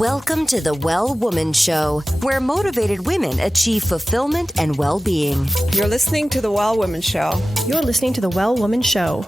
Welcome to the Well Woman Show, where motivated women achieve fulfillment and well-being. You're listening to the Well Woman Show. You're listening to the Well Woman Show.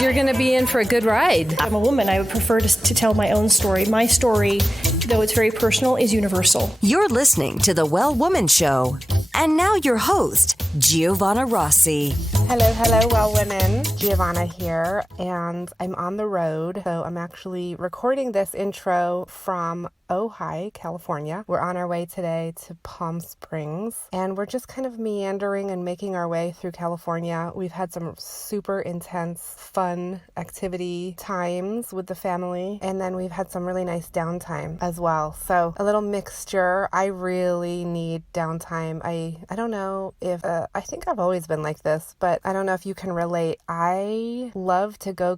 You're going to be in for a good ride. I'm a woman. I would prefer to tell my own story. My story, though it's very personal, is universal. You're listening to the Well Woman Show. And now your host, Giovanna Rossi. Hello, Well Women. Giovanna here, and I'm on the road, so I'm actually recording this intro from Ojai, California. We're on our way today to Palm Springs, and we're just kind of meandering and making our way through California. We've had some super intense, fun activity times with the family, and then we've had some really nice downtime as well. So a little mixture. I really need downtime. I don't know if, I think I've always been like this, but I don't know if you can relate. I love to go,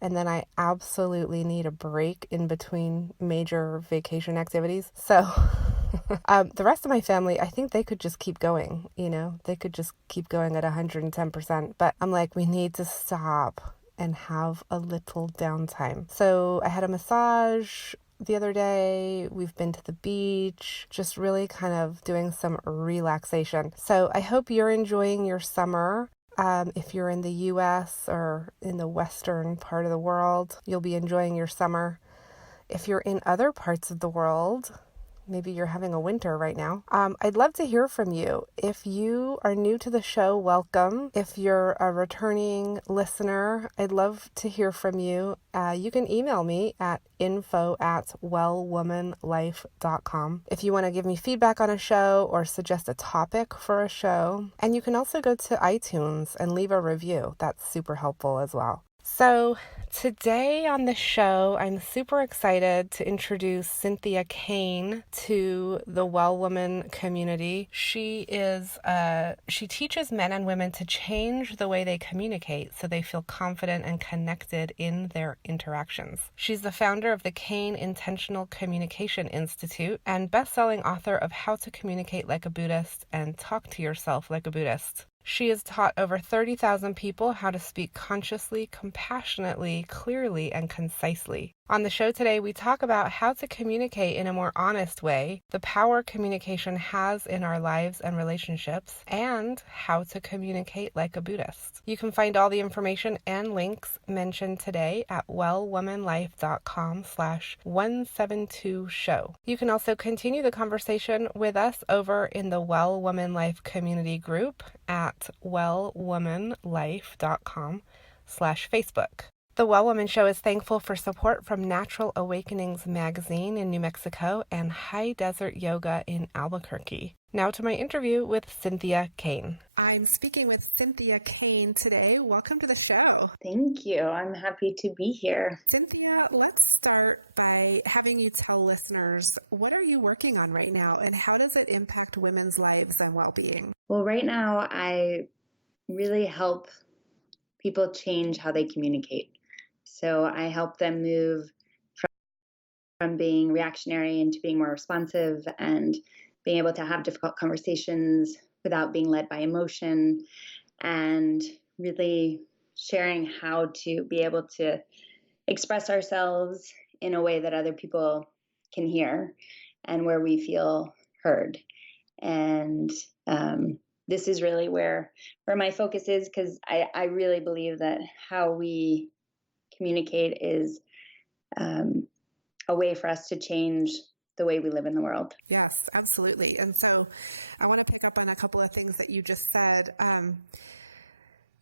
and then I absolutely need a break in between major vacation activities. So the rest of my family, I think they could just keep going, they could just keep going at 110%. But I'm like, we need to stop and have a little downtime. So I had a massage the other day. We've been to the beach, just really kind of doing some relaxation. So I hope you're enjoying your summer. If you're in the US or in the western part of the world, you'll be enjoying your summer. If you're in other parts of the world, maybe you're having a winter right now, I'd love to hear from you. If you are new to the show, welcome. If you're a returning listener, I'd love to hear from you. You can email me at info@wellwomanlife.com if you want to give me feedback on a show or suggest a topic for a show. And you can also go to iTunes and leave a review. That's super helpful as well. So today on the show, I'm super excited to introduce Cynthia Kane to the Well Woman community. She teaches men and women to change the way they communicate so they feel confident and connected in their interactions. She's the founder of the Kane Intentional Communication Institute and best-selling author of How to Communicate Like a Buddhist and Talk to Yourself Like a Buddhist. She has taught over 30,000 people how to speak consciously, compassionately, clearly, and concisely. On the show today, we talk about how to communicate in a more honest way, the power communication has in our lives and relationships, and how to communicate like a Buddhist. You can find all the information and links mentioned today at wellwomanlife.com/172show. You can also continue the conversation with us over in the Well Woman Life community group at wellwomanlife.com/Facebook. The Well Woman Show is thankful for support from Natural Awakenings magazine in New Mexico and High Desert Yoga in Albuquerque. Now to my interview with Cynthia Kane. I'm speaking with Cynthia Kane today. Welcome to the show. Thank you. I'm happy to be here. Cynthia, let's start by having you tell listeners, what are you working on right now and how does it impact women's lives and well-being? Well, right now I really help people change how they communicate. So I help them move from being reactionary into being more responsive and being able to have difficult conversations without being led by emotion, and really sharing how to be able to express ourselves in a way that other people can hear and where we feel heard. And this is really where my focus is, because I really believe that how we communicate is a way for us to change the way we live in the world. Yes, absolutely. And so I want to pick up on a couple of things that you just said.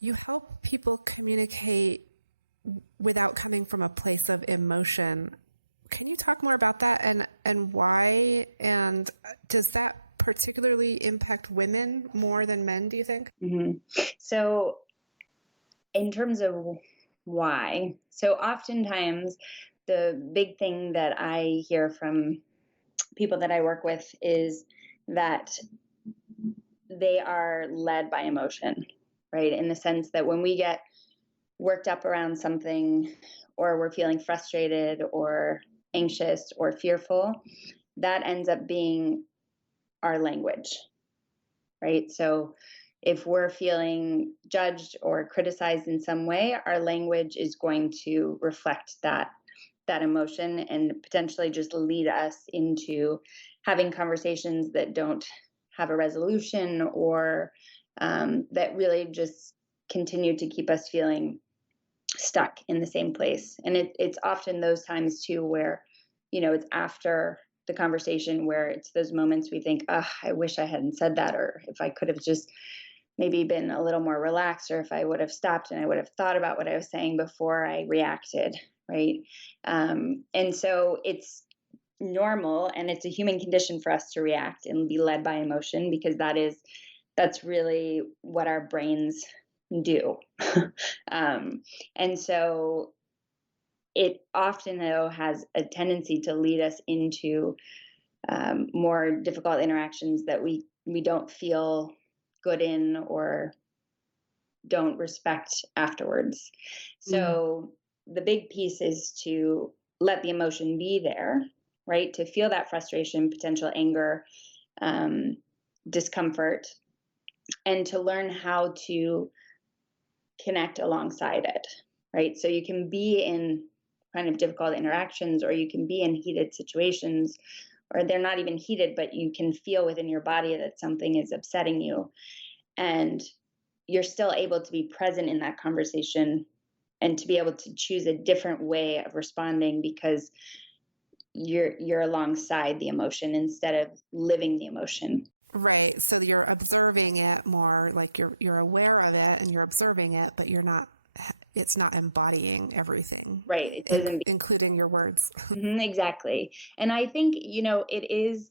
You help people communicate without coming from a place of emotion. Can you talk more about that and why? And does that particularly impact women more than men, do you think? Mm-hmm. So in terms of why, so oftentimes the big thing that I hear from people that I work with is that they are led by emotion, right? In the sense that when we get worked up around something, or we're feeling frustrated or anxious or fearful, that ends up being our language, right? So if we're feeling judged or criticized in some way, our language is going to reflect that that emotion and potentially just lead us into having conversations that don't have a resolution, or that really just continue to keep us feeling stuck in the same place. And it's often those times too where, it's after the conversation where it's those moments we think, oh, I wish I hadn't said that, or if I could have just maybe been a little more relaxed, or if I would have stopped and I would have thought about what I was saying before I reacted, right? And so it's normal, and it's a human condition for us to react and be led by emotion, because that's really what our brains do. And so it often, though, has a tendency to lead us into more difficult interactions that we don't feel good in or don't respect afterwards. So the big piece is to let the emotion be there, right? To feel that frustration, potential anger, discomfort, and to learn how to connect alongside it, right? So you can be in kind of difficult interactions, or you can be in heated situations, or they're not even heated, but you can feel within your body that something is upsetting you. And you're still able to be present in that conversation and to be able to choose a different way of responding, because you're alongside the emotion instead of living the emotion. Right. So you're observing it more, like you're aware of it and you're observing it, but it's not embodying everything. Right. It doesn't including your words. Exactly. And I think, it is,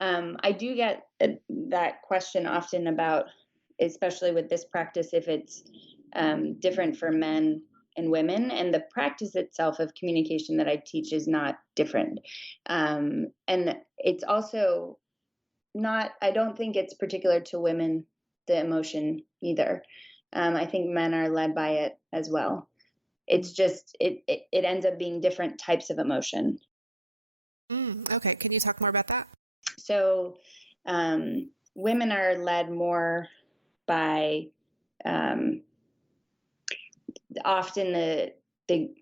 I do get that question often about, especially with this practice, if it's different for men and women, and the practice itself of communication that I teach is not different. And it's also not, I don't think it's particular to women, the emotion either. I think men are led by it as well. It's just, it ends up being different types of emotion. Okay. Can you talk more about that? So women are led more by often the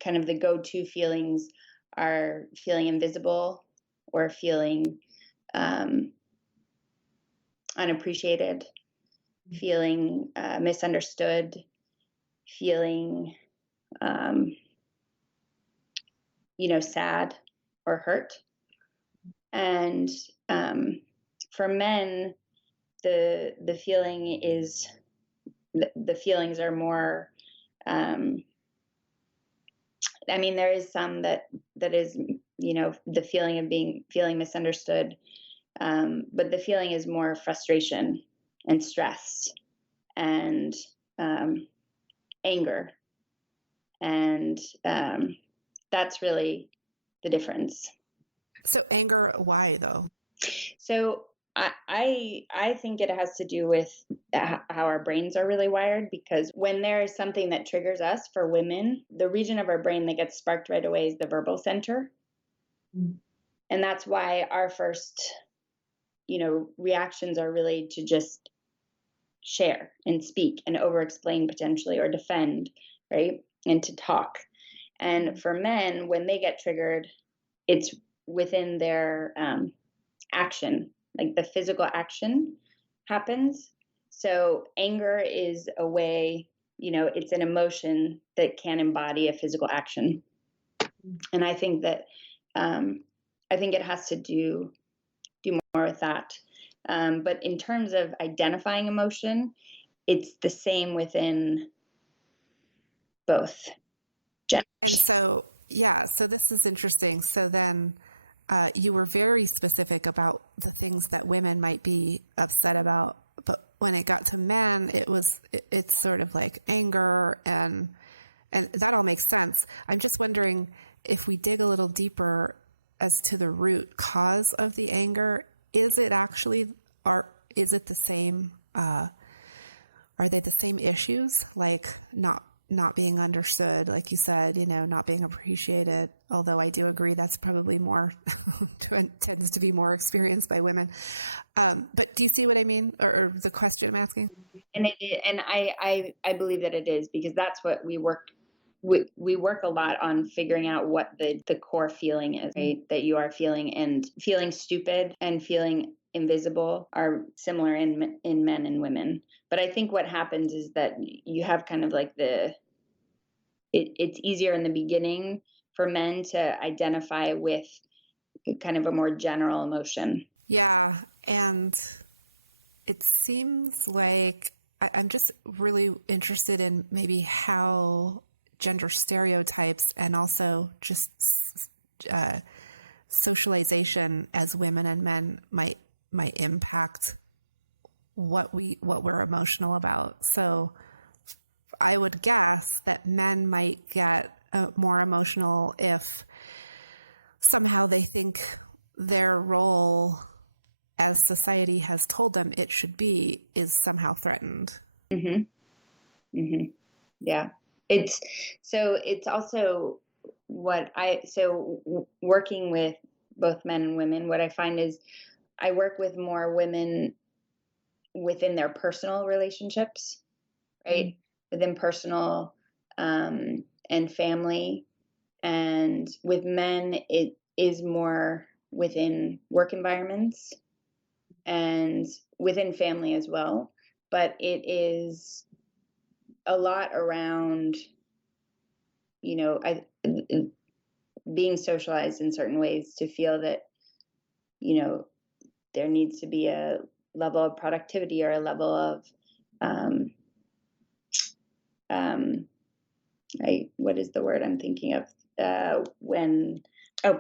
kind of the go-to feelings are feeling invisible, or feeling unappreciated, feeling misunderstood, feeling sad or hurt. And for men, the feeling is the feelings are more. There is some that is, the feeling of feeling misunderstood, but the feeling is more frustration and stress and anger, and that's really the difference. So anger, why though? So I think it has to do with how our brains are really wired, because when there is something that triggers us, for women, the region of our brain that gets sparked right away is the verbal center. And that's why our first, reactions are really to just share and speak and over-explain potentially, or defend, right? And to talk. And for men, when they get triggered, it's within their action, like the physical action happens. So anger is a way, it's an emotion that can embody a physical action. And I think that, I think it has to do more with that. But in terms of identifying emotion, it's the same within both genders. And so, so this is interesting. So then you were very specific about the things that women might be upset about. But when it got to men, it's sort of like anger, and that all makes sense. I'm just wondering if we dig a little deeper as to the root cause of the anger. Is it actually, is it the same? Are they the same issues? Like not being understood, like you said, not being appreciated. Although I do agree that's probably more tends to be more experienced by women. But do you see what I mean, or the question I'm asking? And I believe that it is, because that's what we work we work a lot on figuring out what the core feeling is, right? That you are feeling, and feeling stupid and feeling invisible are similar in men and women. But I think what happens is that you have kind of like it's easier in the beginning for men to identify with kind of a more general emotion. Yeah. And it seems like I'm just really interested in maybe how gender stereotypes and also just socialization as women and men might impact what we're emotional about. So I would guess that men might get more emotional if somehow they think their role, as society has told them it should be, is somehow threatened. Mm-hmm. Mm-hmm. Yeah. It's also working with both men and women, what I find is I work with more women within their personal relationships, right? Within personal and family. And with men, it is more within work environments and within family as well. But it is a lot around, being socialized in certain ways to feel that, there needs to be a level of productivity or a level of, what is the word I'm thinking of?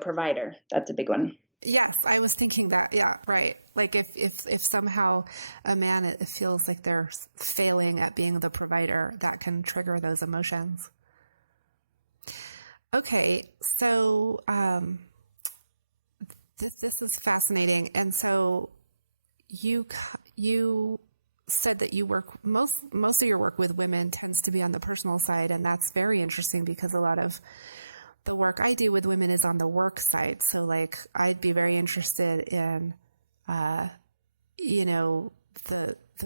Provider. That's a big one. Yes, I was thinking that. Yeah, right. Like if somehow a man, it feels like they're failing at being the provider, that can trigger those emotions. Okay, so this is fascinating. And so you said that you work most of your work with women tends to be on the personal side, and that's very interesting because a lot of the work I do with women is on the work side. So like I'd be very interested in the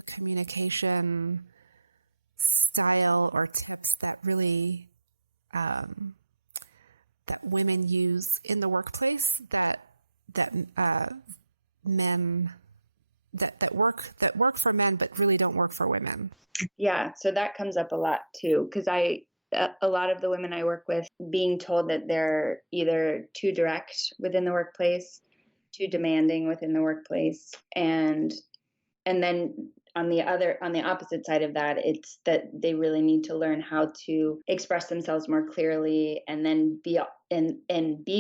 communication style or tips that really that women use in the workplace that men that work for men but really don't work for women. Yeah, so that comes up a lot too, because a lot of the women I work with being told that they're either too direct within the workplace, too demanding within the workplace, and then on the opposite side of that, it's that they really need to learn how to express themselves more clearly and then be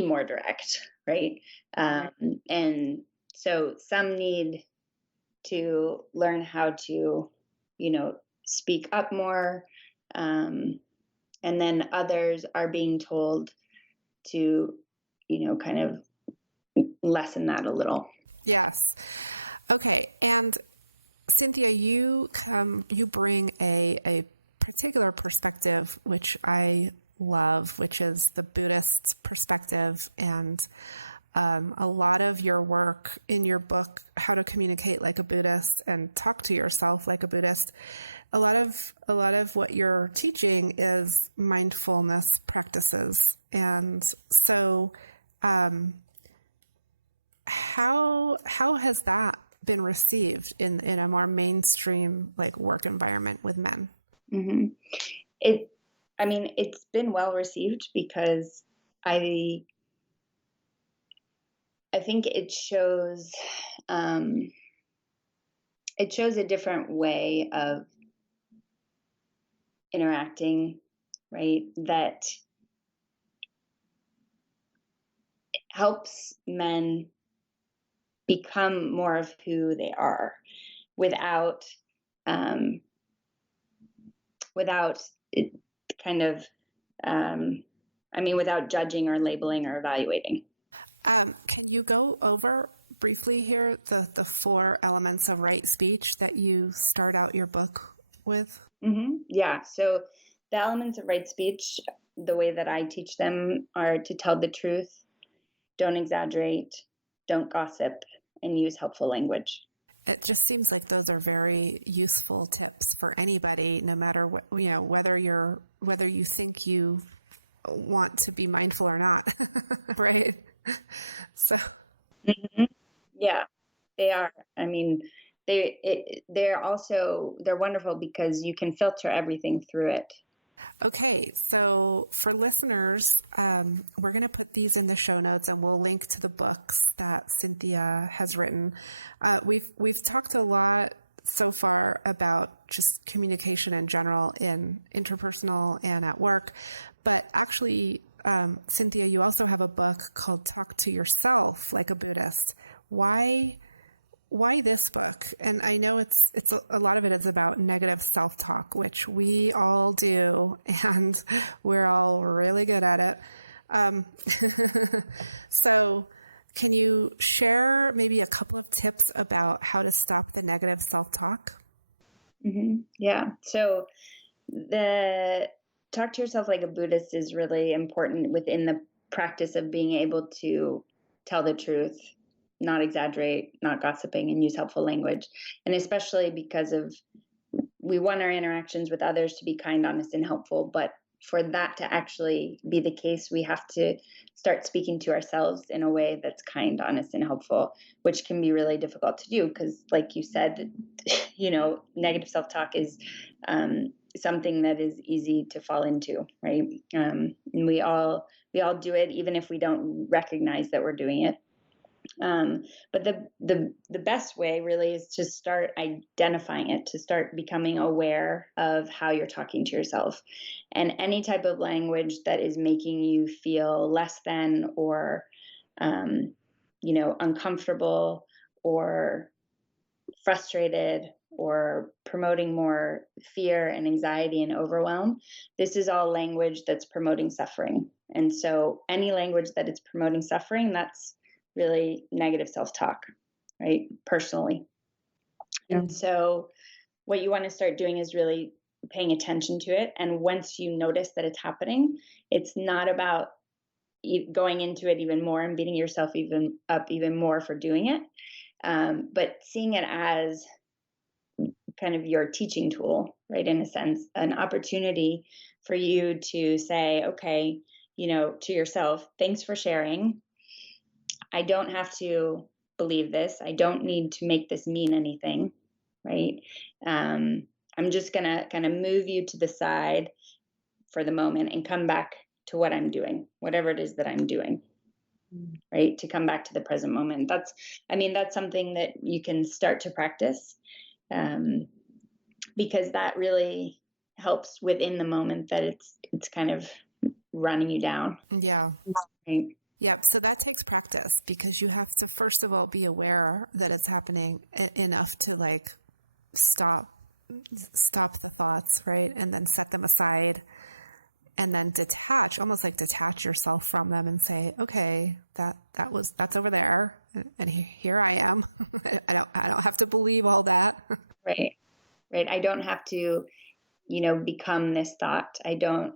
more direct, right? And so some need to learn how to, speak up more. And then others are being told to, kind of lessen that a little. Yes. Okay. And Cynthia, you bring a particular perspective, which I love, which is the Buddhist perspective. And a lot of your work in your book, How to Communicate Like a Buddhist and Talk to Yourself Like a Buddhist, a lot of what you're teaching is mindfulness practices. And so how has that been received in a more mainstream like work environment with men? Mm-hmm. It's been well received because I think it shows a different way of interacting, right? That helps men become more of who they are without it kind of, without judging or labeling or evaluating. Can you go over briefly here the 4 elements of right speech that you start out your book with? Mm-hmm. Yeah. So the elements of right speech, the way that I teach them are to tell the truth, don't exaggerate, don't gossip, and use helpful language. It just seems like those are very useful tips for anybody, no matter what, whether you're whether you think you want to be mindful or not, right? So, Yeah, they are. I mean, they're wonderful because you can filter everything through it. okay. So for listeners, we're going to put these in the show notes, and we'll link to the books that Cynthia has written. We've talked a lot so far about just communication in general in interpersonal and at work, but actually, Cynthia, you also have a book called Talk to Yourself Like a Buddhist. Why this book? And I know it's a lot of it is about negative self-talk, which we all do, and we're all really good at it. So can you share maybe a couple of tips about how to stop the negative self-talk? Mm-hmm. Yeah. So the talk to yourself like a Buddhist is really important within the practice of being able to tell the truth, not exaggerate, not gossiping, and use helpful language. And especially because we want our interactions with others to be kind, honest, and helpful. But for that to actually be the case, we have to start speaking to ourselves in a way that's kind, honest, and helpful, which can be really difficult to do because, like you said, negative self-talk is something that is easy to fall into, right? And we all do it, even if we don't recognize that we're doing it. But the best way really is to start identifying it, to start becoming aware of how you're talking to yourself, and any type of language that is making you feel less than or, uncomfortable or frustrated or promoting more fear and anxiety and overwhelm. This is all language that's promoting suffering. And so any language that is promoting suffering, that's really negative self-talk, right? Personally. Yeah. And so what you want to start doing is really paying attention to it. And once you notice that it's happening, it's not about going into it even more and beating yourself even more for doing it. But seeing it as kind of your teaching tool, right? In a sense, an opportunity for you to say, okay, to yourself, thanks for sharing. I don't have to believe this. I don't need to make this mean anything, right? I'm just going to kind of move you to the side for the moment and come back to what I'm doing, whatever it is that I'm doing, right? To come back to the present moment. That's something that you can start to practice because that really helps within the moment that it's kind of running you down. Yeah. Right? Yep. So that takes practice because you have to, first of all, be aware that it's happening enough to stop the thoughts, right? And then set them aside and then detach yourself from them and say, okay, that's over there. And here I am. I don't have to believe all that. Right. I don't have to, become this thought. I don't,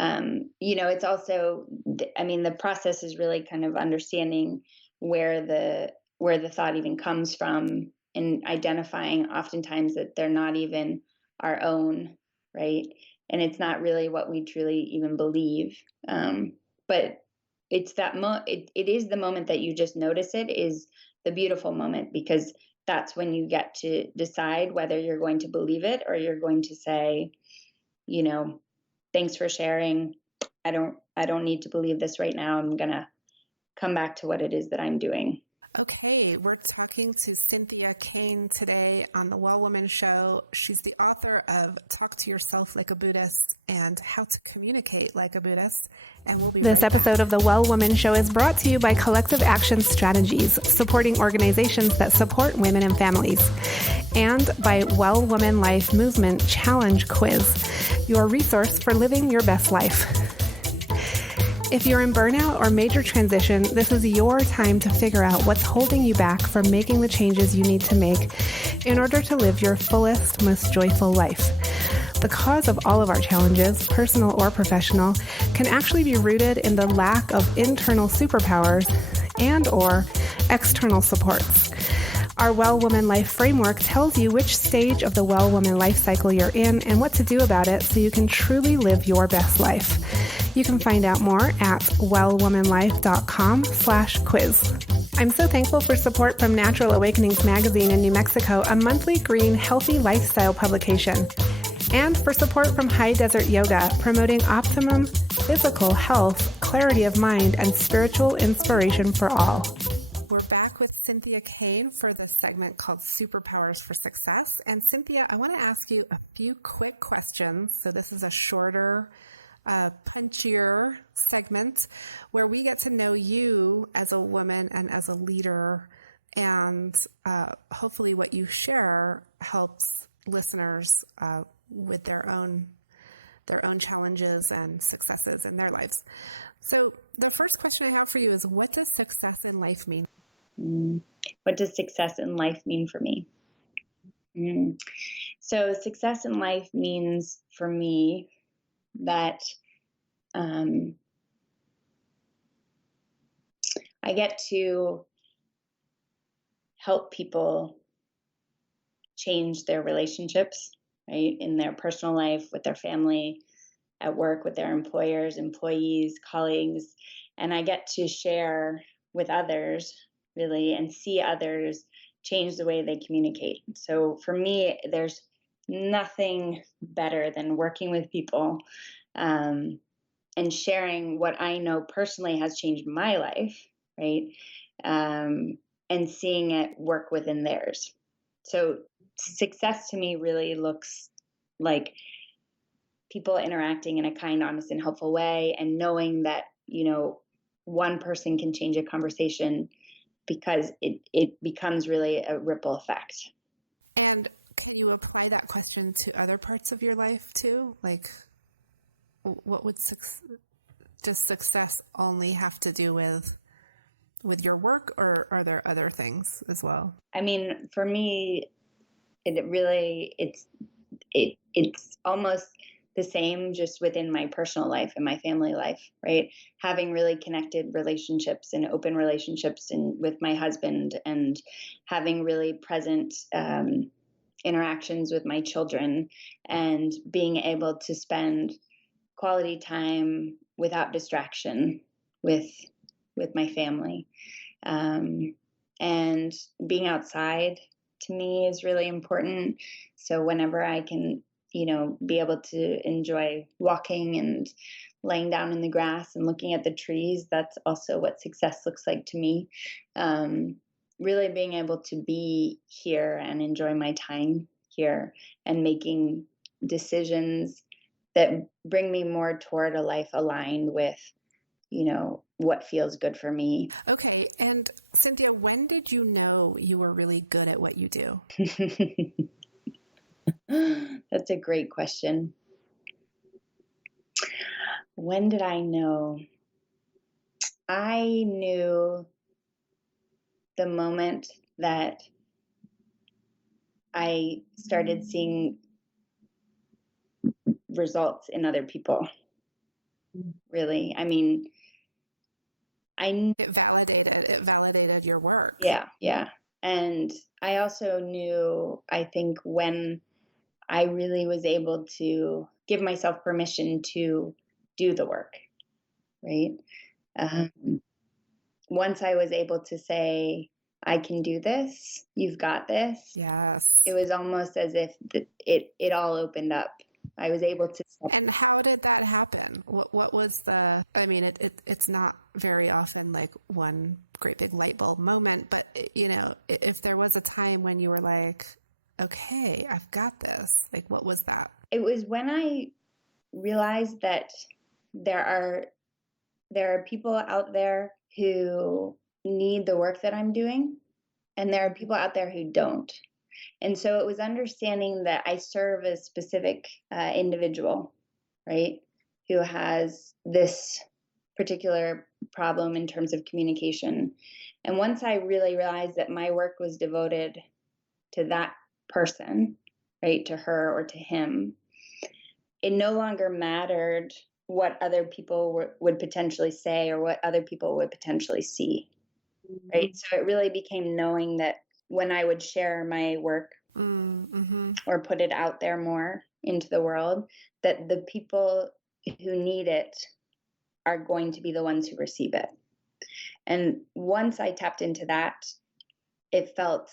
it's also, the process is really kind of understanding where the thought even comes from and identifying oftentimes that they're not even our own, right? And it's not really what we truly even believe. But it's that it is the moment that you just notice it is the beautiful moment, because that's when you get to decide whether you're going to believe it or you're going to say, thanks for sharing. I don't need to believe this right now. I'm going to come back to what it is that I'm doing. Okay, we're talking to Cynthia Kane today on the Well Woman Show. She's the author of Talk to Yourself Like a Buddhist and How to Communicate Like a Buddhist. And we'll be right back. This episode of the Well Woman Show is brought to you by Collective Action Strategies, supporting organizations that support women and families, and by Well Woman Life Movement Challenge Quiz, your resource for living your best life. If you're in burnout or major transition, this is your time to figure out what's holding you back from making the changes you need to make in order to live your fullest, most joyful life. The cause of all of our challenges, personal or professional, can actually be rooted in the lack of internal superpowers and or external supports. Our Well Woman Life Framework tells you which stage of the Well Woman life cycle you're in and what to do about it so you can truly live your best life. You can find out more at wellwomanlife.com/quiz. I'm so thankful for support from Natural Awakenings Magazine in New Mexico, a monthly green, healthy lifestyle publication, and for support from High Desert Yoga, promoting optimum physical health, clarity of mind, and spiritual inspiration for all. We're back with Cynthia Kane for this segment called Superpowers for Success. And Cynthia, I want to ask you a few quick questions. So this is a shorter, punchier segment where we get to know you as a woman and as a leader. And hopefully what you share helps listeners with their own challenges and successes in their lives. So the first question I have for you is, what does success in life mean? What does success in life mean for me? So success in life means for me that I get to help people change their relationships, right? In their personal life, with their family, at work, with their employers, employees, colleagues. And I get to share with others, really, and see others change the way they communicate. So for me, there's nothing better than working with people and sharing what I know personally has changed my life, right? And seeing it work within theirs. So success to me really looks like people interacting in a kind, honest, and helpful way, and knowing that, one person can change a conversation because it becomes really a ripple effect. And can you apply that question to other parts of your life too? Like, what would does success only have to do with your work, or are there other things as well? I mean, for me, it's almost the same just within my personal life and my family life, right? Having really connected relationships and open relationships with my husband, and having really present interactions with my children, and being able to spend quality time without distraction with my family. And being outside to me is really important. So whenever I can, be able to enjoy walking and laying down in the grass and looking at the trees, that's also what success looks like to me. Really being able to be here and enjoy my time here, and making decisions that bring me more toward a life aligned with, what feels good for me. Okay. And Cynthia, when did you know you were really good at what you do? That's a great question. When did I know? I knew the moment that I started seeing results in other people. Really. I mean, It validated your work. Yeah. And I also knew, I think, when I really was able to give myself permission to do the work, right? Once I was able to say, I can do this, you've got this. Yes. It was almost as if it all opened up. I was able to. And how did that happen? What was it's not very often like one great big light bulb moment, but if there was a time when you were like, okay, I've got this, like, what was that? It was when I realized that there are people out there who need the work that I'm doing, and there are people out there who don't. And so it was understanding that I serve a specific individual, right, who has this particular problem in terms of communication. And once I really realized that my work was devoted to that person, right, to her or to him, it no longer mattered what other people would potentially say or what other people would potentially see, right? So it really became knowing that when I would share my work or put it out there more into the world, that the people who need it are going to be the ones who receive it. And once I tapped into that, it felt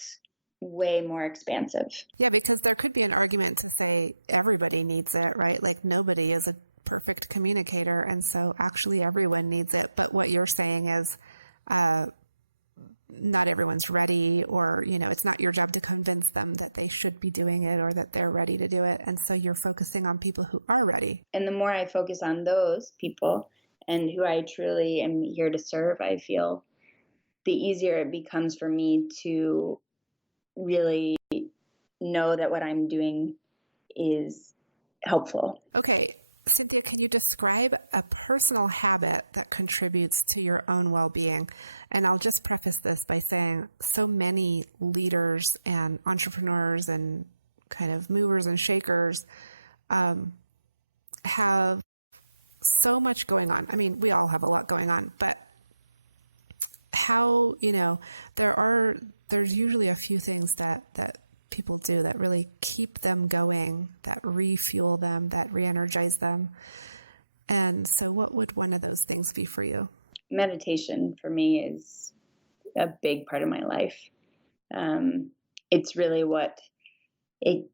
way more expansive. Yeah, because there could be an argument to say everybody needs it, right? Like nobody is a perfect communicator. And so actually everyone needs it. But what you're saying is not everyone's ready, or, it's not your job to convince them that they should be doing it or that they're ready to do it. And so you're focusing on people who are ready. And the more I focus on those people and who I truly am here to serve, I feel the easier it becomes for me to really know that what I'm doing is helpful. Okay. Cynthia, can you describe a personal habit that contributes to your own well-being? And I'll just preface this by saying so many leaders and entrepreneurs and kind of movers and shakers have so much going on. I mean, we all have a lot going on, but how, there's usually a few things that people do that really keep them going, that refuel them, that re-energize them. And so what would one of those things be for you? Meditation for me is a big part of my life. It's really what it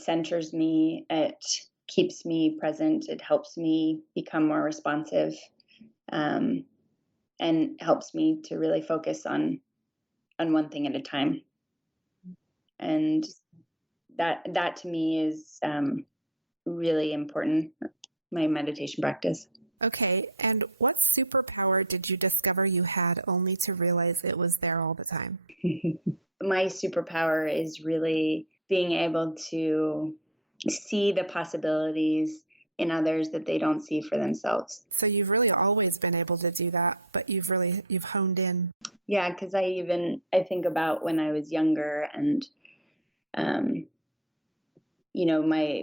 centers me. It keeps me present. It helps me become more responsive, and helps me to really focus on one thing at a time. And that to me is really important, my meditation practice. Okay. And what superpower did you discover you had only to realize it was there all the time? My superpower is really being able to see the possibilities in others that they don't see for themselves. So you've really always been able to do that, but you've honed in. Yeah, because I think about when I was younger and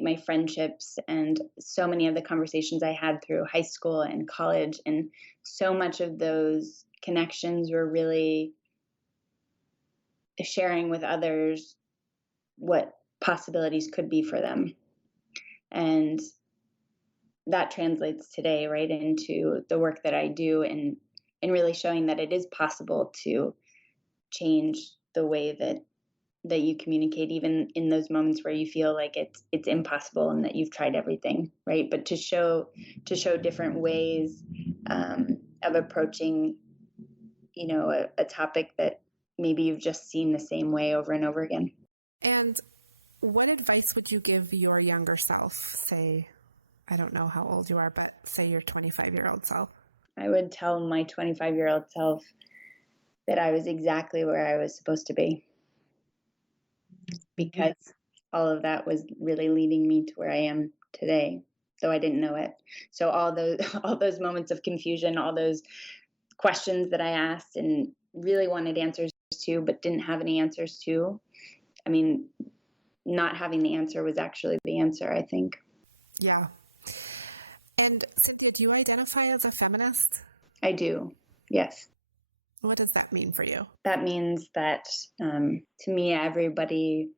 my friendships and so many of the conversations I had through high school and college, and so much of those connections were really sharing with others what possibilities could be for them. And that translates today right into the work that I do, and really showing that it is possible to change the way that you communicate, even in those moments where you feel like it's impossible and that you've tried everything, right? But to show different ways of approaching, a topic that maybe you've just seen the same way over and over again. And what advice would you give your younger self? Say, I don't know how old you are, but say your 25-year-old self. I would tell my 25-year-old self that I was exactly where I was supposed to be, because all of that was really leading me to where I am today, though I didn't know it. So all those moments of confusion, all those questions that I asked and really wanted answers to, but didn't have any answers to, I mean, not having the answer was actually the answer, I think. Yeah. And Cynthia, do you identify as a feminist? I do, yes. What does that mean for you? That means that to me, everybody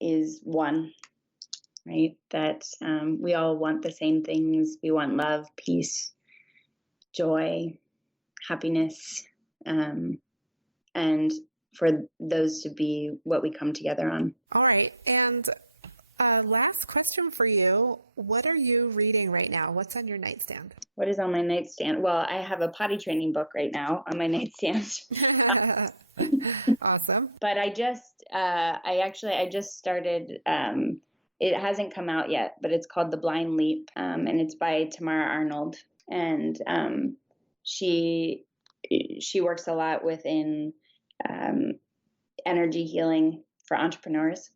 is one, right? That we all want the same things. We want love, peace, joy, happiness, and for those to be what we come together on. All right. And last question for you. What are you reading right now? What's on your nightstand? What is on my nightstand? Well, I have a potty training book right now on my nightstand. Awesome. But I just started, it hasn't come out yet, but it's called The Blind Leap, and it's by Tamara Arnold. And she works a lot within energy healing for entrepreneurs.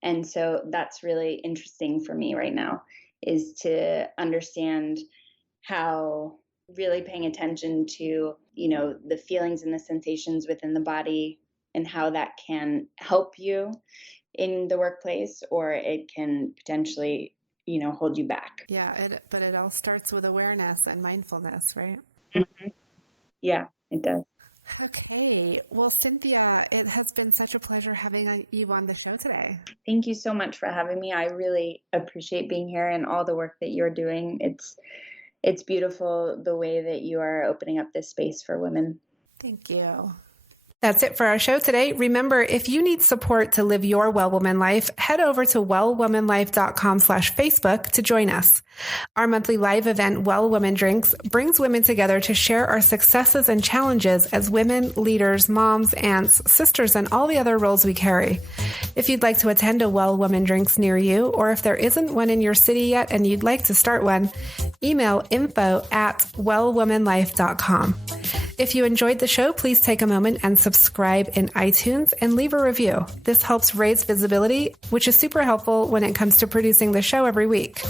And so that's really interesting for me right now, is to understand how really paying attention to, the feelings and the sensations within the body, and how that can help you in the workplace, or it can potentially, hold you back. Yeah, but it all starts with awareness and mindfulness, right? Mm-hmm. Yeah, it does. Okay. Well, Cynthia, it has been such a pleasure having you on the show today. Thank you so much for having me. I really appreciate being here and all the work that you're doing. It's beautiful the way that you are opening up this space for women. Thank you. That's it for our show today. Remember, if you need support to live your Well Woman life, head over to wellwomanlife.com/Facebook to join us. Our monthly live event, Well Woman Drinks, brings women together to share our successes and challenges as women, leaders, moms, aunts, sisters, and all the other roles we carry. If you'd like to attend a Well Woman Drinks near you, or if there isn't one in your city yet and you'd like to start one, email info@wellwomanlife.com. If you enjoyed the show, please take a moment and subscribe in iTunes and leave a review. This helps raise visibility, which is super helpful when it comes to producing the show every week.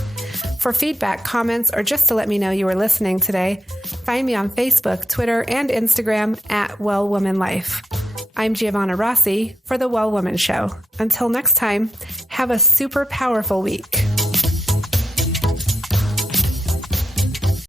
For feedback, comments, or just to let me know you were listening today, find me on Facebook, Twitter, and Instagram @WellWomanLife. I'm Giovanna Rossi for The Well Woman Show. Until next time, have a super powerful week.